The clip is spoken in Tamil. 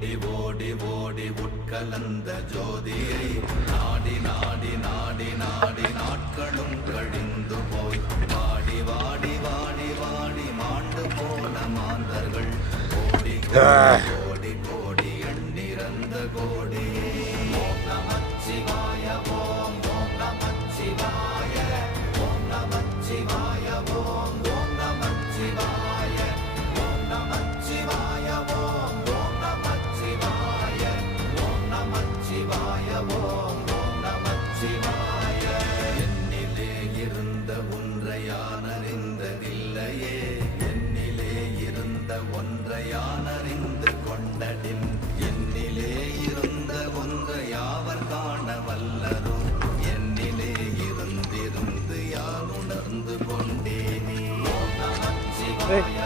ஓடி ஓடி ஓடி உட்கலந்த ஜோதியை நாடி நாடி நாடி நாடி நாட்களும் கழிந்து போய் வாடி வாடி வாடி வாடி மாண்டு போன மாந்தர்கள் கோடி கோடி கோடி எண்ணிறந்த கோடி ஓம் நமச்சிவாய ஓம் ஓம் நமச்சிவாய ஓம் நமச்சிவாய ஓம் ஓம் நமச்சிவாய ஓம் நமச்சிவாய ஓம் ஓம் நமச்சிவாய ஓம் நமச்சிவாய ஓம் ஓம் நமச்சிவாய என்னிலே இருந்த ஒன்றை யான் அறிந்ததில்லையே என்னிலே இருந்த ஒன்றை யான் அறிந்து கொண்டடின் என்னிலே இருந்த ஒன்றை யாவர் காண வல்லரோ என்னிலே இருந்திருந்து யான் உணர்ந்து கொண்டேனே ஓம் நமச்சிவாய